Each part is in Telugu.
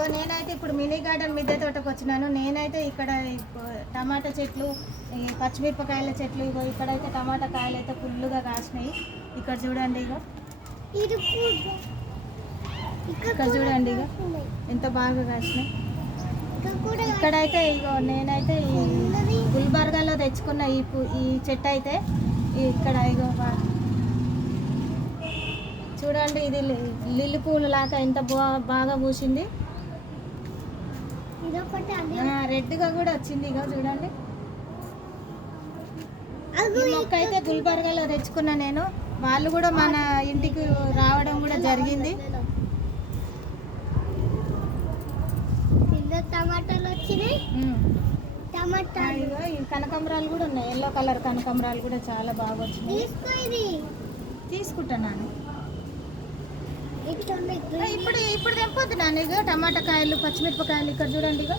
ఇగో నేనైతే ఇప్పుడు మినీ గార్డెన్ మిద్దె తోటకు వచ్చినాను. నేనైతే ఇక్కడ టమాటా చెట్లు, ఈ పచ్చిమిరపకాయల చెట్లు, ఇగో ఇక్కడైతే టమాటా కాయలు అయితే ఫుల్గా కాసినాయి. ఇక్కడ చూడండి, ఇగో ఇక్కడ చూడండి, ఇగో ఎంత బాగా కాసినాయి. ఇక్కడైతే ఇగో నేనైతే ఈ గుల్బర్గాలో తెచ్చుకున్న ఈ చెట్టు అయితే ఇక్కడ ఇగో చూడండి, ఇది లిల్లీ పూలు లాగా ఎంత బాగా పూసింది. రెడ్గా కూడా వచ్చింది. ఇగో చూడండి, ఈ మొక్క అయితే గుల్బర్గాలో తెచ్చుకున్నా నేను. వాళ్ళు కూడా మన ఇంటికి రావడం కూడా జరిగింది. టమాటాలు వచ్చినాయి. ఇగో ఈ కనకాంబరాలు కూడా ఉన్నాయి. ఎల్లో కలర్ కనకాంబరాలు కూడా చాలా బాగా వచ్చినాయి. తీసుకుంటాను. ఇప్పుడు తెంపుతున్నాను. ఇక టమాటా కాయలు, పచ్చిమిరపకాయలు ఇక్కడ చూడండి. ఇక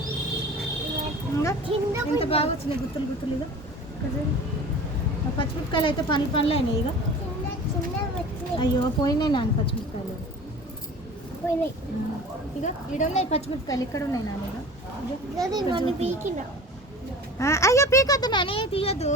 ఎంత బాగా వచ్చినాయి గుత్తులు గుత్తులు. ఇక ఇక్కడ చూడండి, పచ్చిమిరపకాయలు అయితే పనులు అయినాయి. ఇక అయ్యో పోయినాయి నాన్న పచ్చిమిరపకాయలు. ఇక ఇక్కడ ఉన్నాయి పచ్చిమిరపకాయలు, ఇక్కడ ఉన్నాయి నాన్న. అయ్యో పీకొద్దు నాని, తీయద్దు.